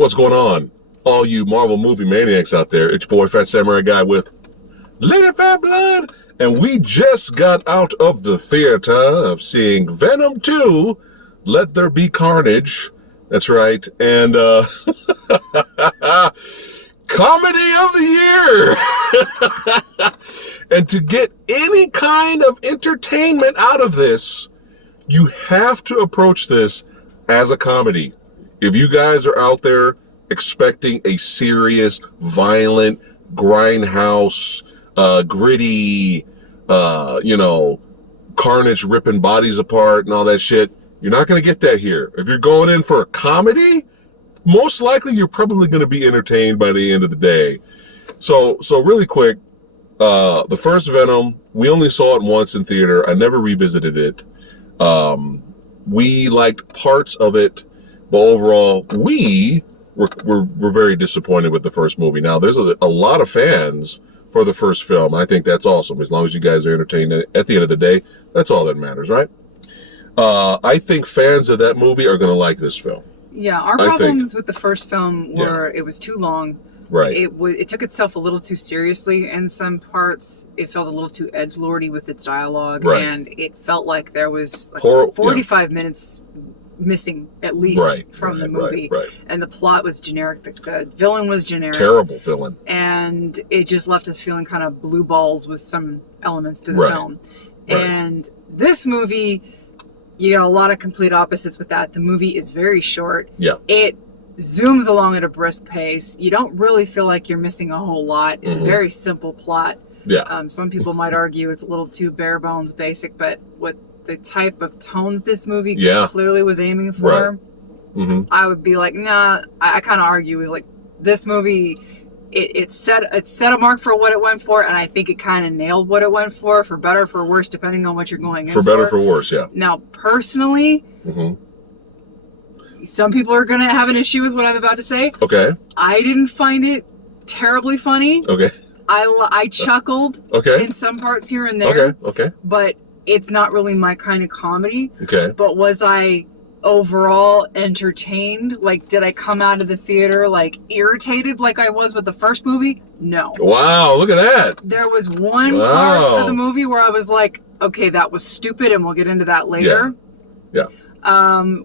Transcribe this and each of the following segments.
What's going on, all you Marvel movie maniacs out there? It's your boy Phat Samurai Guy with Lady Fat Blood, and we just got out of the theater of seeing Venom 2, Let There Be Carnage. That's right, and Comedy of the Year! And to get any kind of entertainment out of this, you have to approach this as a comedy. If you guys are out there expecting a serious, violent, grindhouse, gritty, carnage ripping bodies apart and all that shit, you're not going to get that here. If you're going in for a comedy, most likely you're probably going to be entertained by the end of the day. So really quick, the first Venom, we only saw it once in theater. I never revisited it. We liked parts of it, but overall, we were very disappointed with the first movie. Now, there's a lot of fans for the first film. I think that's awesome. As long as you guys are entertained at the end of the day, that's all that matters, right? I think fans of that movie are going to like this film. Yeah, our problems with the first film were it was too long. Right. It took itself a little too seriously in some parts. It felt a little too edgelordy with its dialogue, and it felt like there was like 45 minutes missing at least from the movie. And the plot was generic. The villain was generic. Terrible villain. And it just left us feeling kind of blue balls with some elements to the film. And this movie, you got a lot of complete opposites with that. The movie is very short. Yeah. It zooms along at a brisk pace. You don't really feel like you're missing a whole lot. It's a very simple plot. Yeah. Some people might argue it's a little too bare bones basic, but with the type of tone that this movie clearly was aiming for, I would be like, nah. I kind of argue is like this movie, it set a mark for what it went for, and I think it kind of nailed what it went for better or for worse, depending on what you're going in for. For better or for worse, yeah. Now, personally, some people are going to have an issue with what I'm about to say. Okay. I didn't find it terribly funny. Okay. I chuckled in some parts here and there. Okay. But it's not really my kind of comedy. Okay. But was I overall entertained? Like, did I come out of the theater like irritated like I was with the first movie? No. Wow, look at that. There was one part of the movie where I was like, okay, that was stupid, and we'll get into that later. Yeah.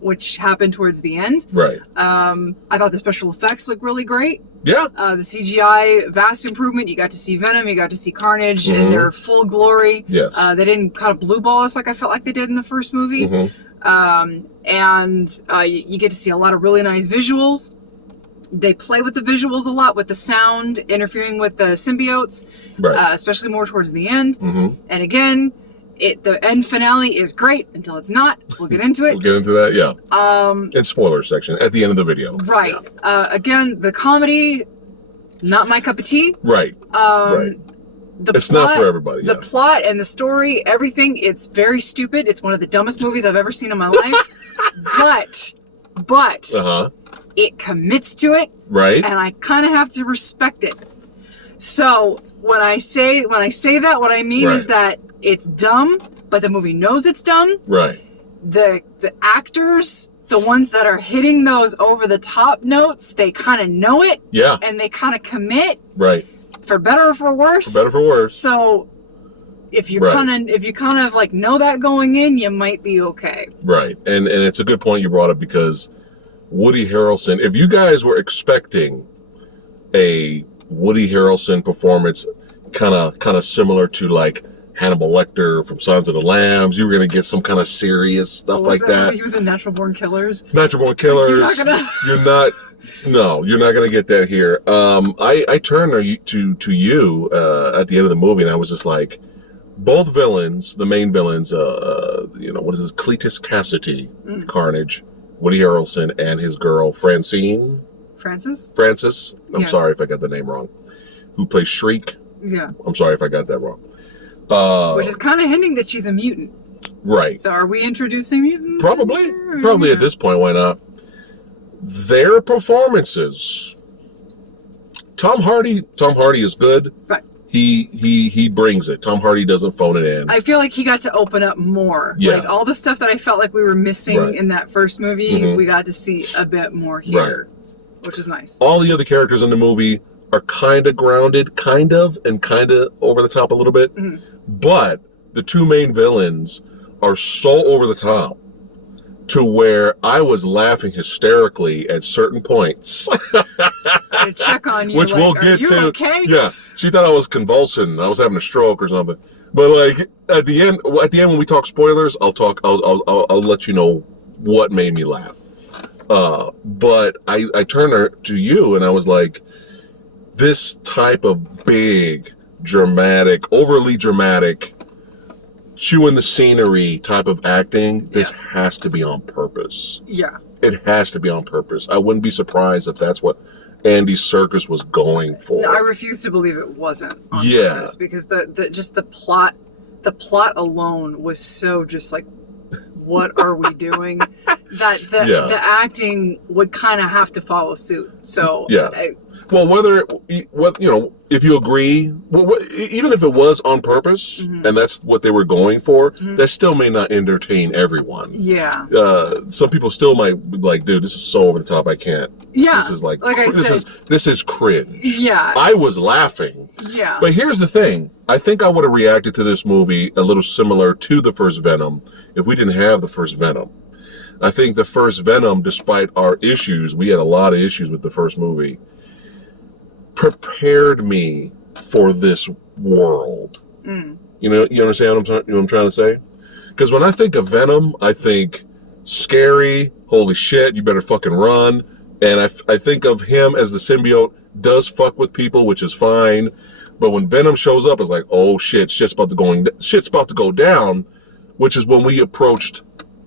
Which happened towards the end. Right. I thought the special effects looked really great. Yeah. The CGI, vast improvement. You got to see Venom, you got to see Carnage in their full glory. Yes. They didn't kind of blue ball us like I felt like they did in the first movie. And you get to see a lot of really nice visuals. They play with the visuals a lot, with the sound interfering with the symbiotes, especially more towards the end. And again, the end finale is great until it's not. We'll get into it. We'll get into that, yeah. In spoiler section at the end of the video. Right. Yeah. Again, the comedy, not my cup of tea. Right. It's plot, not for everybody. The plot and the story, everything, it's very stupid. It's one of the dumbest movies I've ever seen in my life. But it commits to it. Right. And I kind of have to respect it. So when I say that, what I mean is that it's dumb, but the movie knows it's dumb. Right. The actors, the ones that are hitting those over the top notes, they kind of know it. Yeah. And they kind of commit. Right. For better or for worse. For better or for worse. So if you kind of like know that going in, you might be okay. Right. And it's a good point you brought up, because Woody Harrelson, if you guys were expecting a Woody Harrelson performance kind of similar to like Hannibal Lecter from Sons of the Lambs, you were going to get some kind of serious stuff like that. He was in Natural Born Killers. Natural Born Killers. You're not going to get that here. I turned to you at the end of the movie, and I was just like, both villains, the main villains, what is this? Cletus Cassidy, Carnage, Woody Harrelson, and his girl Francine. Francis. I'm sorry if I got the name wrong. Who plays Shriek? Yeah. I'm sorry if I got that wrong. Which is kind of hinting that she's a mutant. Right. So are we introducing mutants? Probably at this point, why not? Their performances. Tom Hardy is good. Right. He brings it. Tom Hardy doesn't phone it in. I feel like he got to open up more. Yeah. Like all the stuff that I felt like we were missing in that first movie, we got to see a bit more here. which is nice. All the other characters in the movie are kind of grounded, and kind of over the top a little bit. Mm-hmm. But the two main villains are so over the top to where I was laughing hysterically at certain points. I check on you, which like, we'll get to. Okay? Yeah, she thought I was convulsing. I was having a stroke or something. But like at the end when we talk spoilers, I'll let you know what made me laugh. But I turned to you and I was like, this type of big, dramatic, overly dramatic, chewing the scenery type of acting, this has to be on purpose. Yeah. It has to be on purpose. I wouldn't be surprised if that's what Andy Serkis was going for. No, I refuse to believe it wasn't on purpose, because the plot alone was so just like, what are we doing? That the acting would kind of have to follow suit. So if you agree, even if it was on purpose, mm-hmm. and that's what they were going for, mm-hmm. that still may not entertain everyone. Yeah. Some people still might be like, dude, this is so over the top, I can't. Yeah. This is this is cringe. Yeah. I was laughing. Yeah. But here's the thing. I think I would have reacted to this movie a little similar to the first Venom if we didn't have the first Venom. I think the first Venom, despite our issues, we had a lot of issues with the first movie, prepared me for this world. Mm. You understand what I'm trying to say? Because when I think of Venom, I think scary, holy shit, you better fucking run. And I think of him as the symbiote does fuck with people, which is fine. But when Venom shows up, it's like, oh shit, shit's about to go down, which is when we approached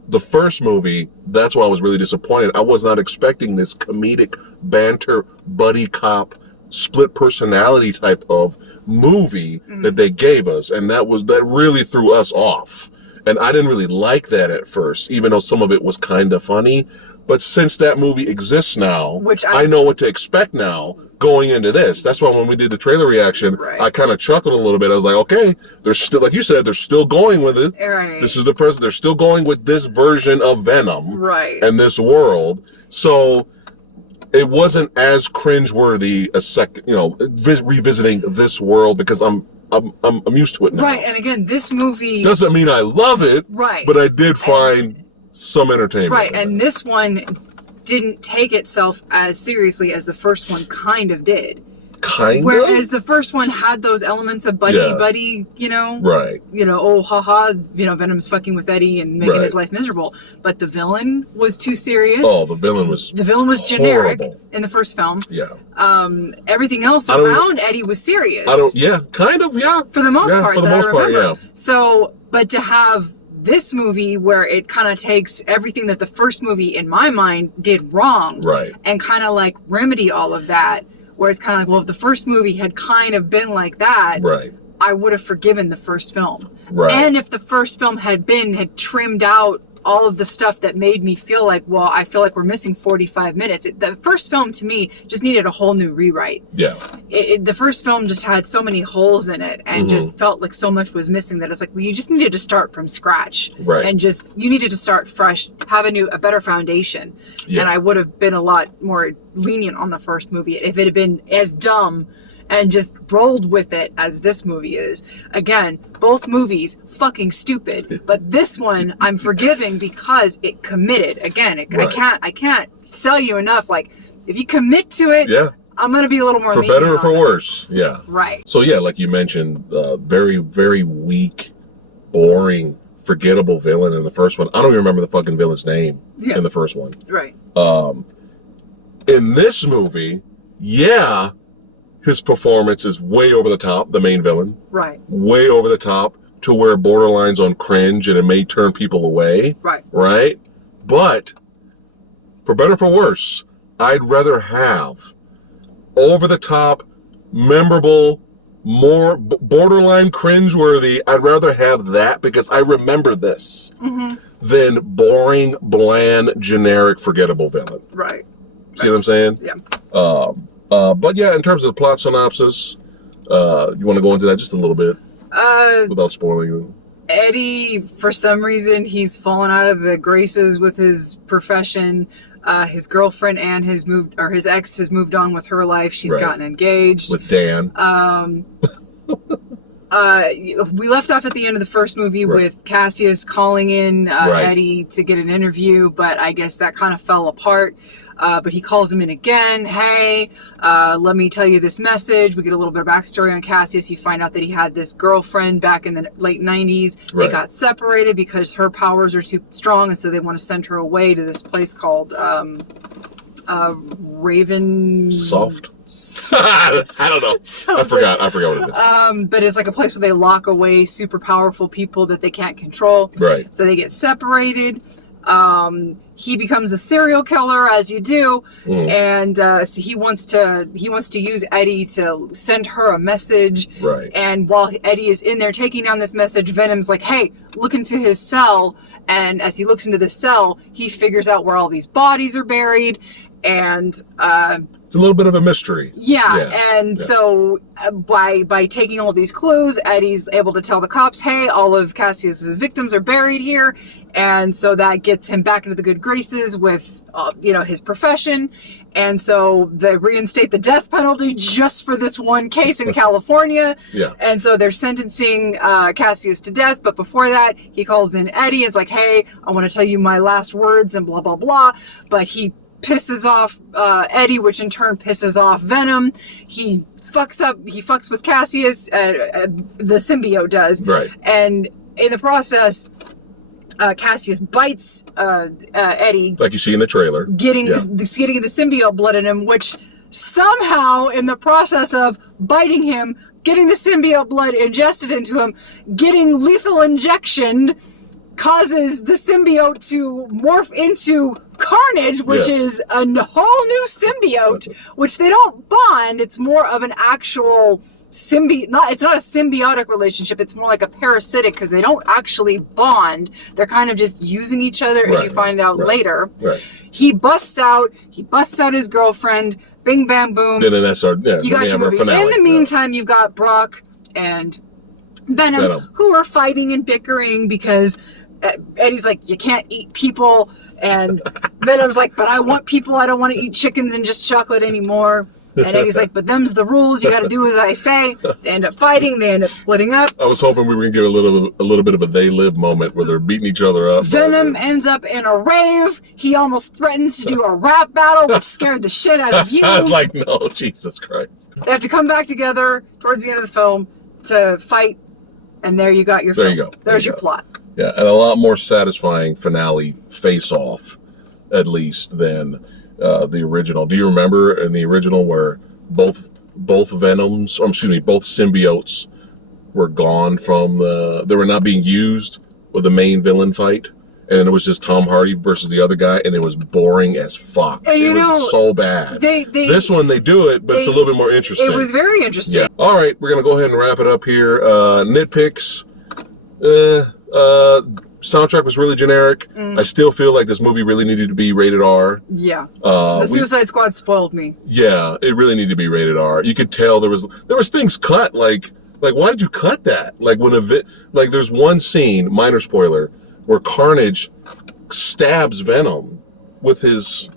the first movie. That's why I was really disappointed. I was not expecting this comedic banter, buddy cop, split personality type of movie that they gave us. And that really threw us off. And I didn't really like that at first, even though some of it was kind of funny. But since that movie exists now, which I know what to expect now going into this. That's why when we did the trailer reaction, right. I kind of chuckled a little bit. I was like, okay, they're still, like you said, they're still going with it. Right. This is the person. They're still going with this version of Venom. Right. And this world. So it wasn't as cringeworthy revisiting this world because I'm used to it now. Right. And again, this movie doesn't mean I love it. Right. But I did find some entertainment. Right. And this one didn't take itself as seriously as the first one kind of did. Whereas the first one had those elements of buddy, right. Oh, haha, Venom's fucking with Eddie and making his life miserable. But the villain was too serious. Oh, the villain was generic in the first film. Yeah. Everything else around Eddie was serious. Kind of. For the most part. For the most part, yeah. So, but to have this movie where it kind of takes everything that the first movie, in my mind, did wrong, right, and kind of like remedy all of that. Where it's kind of like, well, if the first movie had kind of been like that, right, I would have forgiven the first film. Right. And if the first film had trimmed out all of the stuff that made me feel like, well, I feel like we're missing 45 minutes. The first film, to me, just needed a whole new rewrite. Yeah. The first film just had so many holes in it and just felt like so much was missing that it's like, well, you just needed to start from scratch. Right. And you needed to start fresh, have a better foundation. Yeah. And I would have been a lot more lenient on the first movie if it had been as dumb and just rolled with it as this movie is. Again, both movies fucking stupid, but this one I'm forgiving because it committed. Again, right. I can't sell you enough. Like, if you commit to it, I'm gonna be a little more for better or for worse. Yeah. Right. So yeah, like you mentioned, very, very weak, boring, forgettable villain in the first one. I don't even remember the fucking villain's name in the first one. Right. In this movie, his performance is way over the top, the main villain. Right. Way over the top to where borderline's on cringe and it may turn people away. Right. Right? But, for better or for worse, I'd rather have over the top, memorable, more borderline cringe-worthy. I'd rather have that because I remember this than boring, bland, generic, forgettable villain. Right. See what I'm saying? Yeah. But yeah, in terms of the plot synopsis, you want to go into that just a little bit without spoiling it? Eddie, for some reason, he's fallen out of the graces with his profession. His girlfriend Anne his ex has moved on with her life. She's gotten engaged with Dan. We left off at the end of the first movie with Cassius calling in Eddie to get an interview, but I guess that kind of fell apart. But he calls him in again. Hey, let me tell you this message. We get a little bit of backstory on Cassius. You find out that he had this girlfriend back in the late 90s. They got separated because her powers are too strong, and so they want to send her away to this place called Raven... Soft? I don't know. I forgot what it is. But it's like a place where they lock away super powerful people that they can't control. Right. So they get separated. He becomes a serial killer, as you do, and so he wants to use Eddie to send her a message. Right. And while Eddie is in there taking down this message, Venom's like, "Hey, look into his cell." And as he looks into the cell, he figures out where all these bodies are buried, and it's a little bit of a mystery. So by taking all these clues, Eddie's able to tell the cops, hey, all of Cassius's victims are buried here. And so that gets him back into the good graces with, his profession. And so they reinstate the death penalty just for this one case in California. Yeah. And so they're sentencing Cassius to death. But before that, he calls in Eddie. It's like, hey, I want to tell you my last words and blah, blah, blah. But he pisses off Eddie, which in turn pisses off Venom. He fucks with Cassius, the symbiote does. Right. And in the process, Cassius bites Eddie. Like you see in the trailer. Getting the symbiote blood in him, which somehow in the process of biting him, getting the symbiote blood ingested into him, getting lethal injection causes the symbiote to morph into Carnage, which is a whole new symbiote, which they don't bond. It's more of an actual it's not a symbiotic relationship. It's more like a parasitic because they don't actually bond. They're kind of just using each other, as you find out later. Right. He busts out his girlfriend. Bing, bam, boom. And then that's you got your movie. Finale. In the meantime, you've got Brock and Venom who are fighting and bickering because Eddie's like, you can't eat people, and Venom's like, but I want people, I don't want to eat chickens and just chocolate anymore. And Eddie's like, but them's the rules, you got to do as I say. They end up fighting, they end up splitting up. I was hoping we were going to get a little bit of a they live moment where they're beating each other up. Venom ends up in a rave. He almost threatens to do a rap battle, which scared the shit out of you. I was like, no, Jesus Christ. They have to come back together towards the end of the film to fight, and there you got your film. There you go. There's your plot. Yeah, and a lot more satisfying finale face-off, at least, than the original. Do you remember in the original where both symbiotes were gone from they were not being used with the main villain fight, and it was just Tom Hardy versus the other guy, and it was boring as fuck. And it was so bad. This one they do it, but it's a little bit more interesting. It was very interesting. Yeah. All right, we're gonna go ahead and wrap it up here. Nitpicks. Soundtrack was really generic. I still feel like this movie really needed to be rated R. Yeah. The Suicide Squad spoiled me. Yeah, it really needed to be rated R. You could tell there was things cut, like why did you cut that? Like there's one scene, minor spoiler, where Carnage stabs Venom with his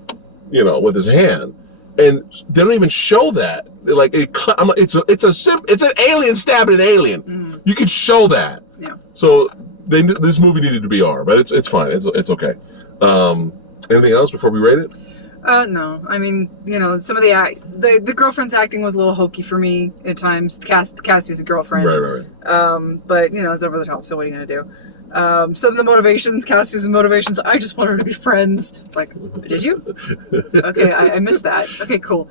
hand, and they don't even show that. Like it cut. It's an alien stabbing an alien. You could show that. Yeah. So this movie needed to be R, but it's fine. It's okay. Anything else before we rate it? No. I mean, some of the girlfriend's acting was a little hokey for me at times. Cassie's girlfriend. Right. But it's over the top. So what are you gonna do? Some of the motivations, Cassie's motivations, I just want her to be friends. It's like, did you? Okay, I missed that. Okay, cool.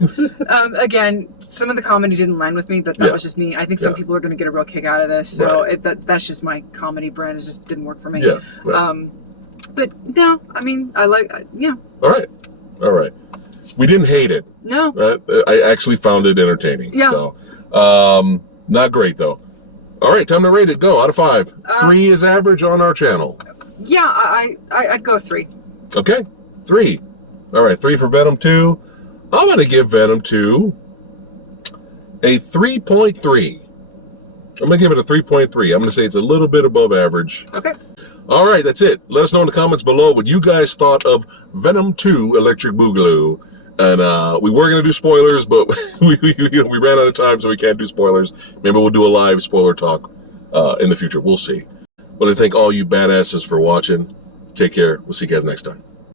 Again, some of the comedy didn't land with me, but that was just me. I think some people are going to get a real kick out of this. So that's just my comedy brand. It just didn't work for me. Yeah. Right. But no, I mean, All right. We didn't hate it. No. Right? I actually found it entertaining. Yeah. So, not great though. All right, time to rate it. Go out of 5. 3 is average on our channel. Yeah, I'd go 3. Okay, 3. All right, 3 for Venom 2. I'm going to give Venom 2 a 3.3. I'm going to give it a 3.3. I'm going to say it's a little bit above average. Okay. All right, that's it. Let us know in the comments below what you guys thought of Venom 2 Electric Boogaloo. And we were going to do spoilers, but we ran out of time, so we can't do spoilers. Maybe we'll do a live spoiler talk in the future. We'll see. But I thank all you badasses for watching. Take care. We'll see you guys next time.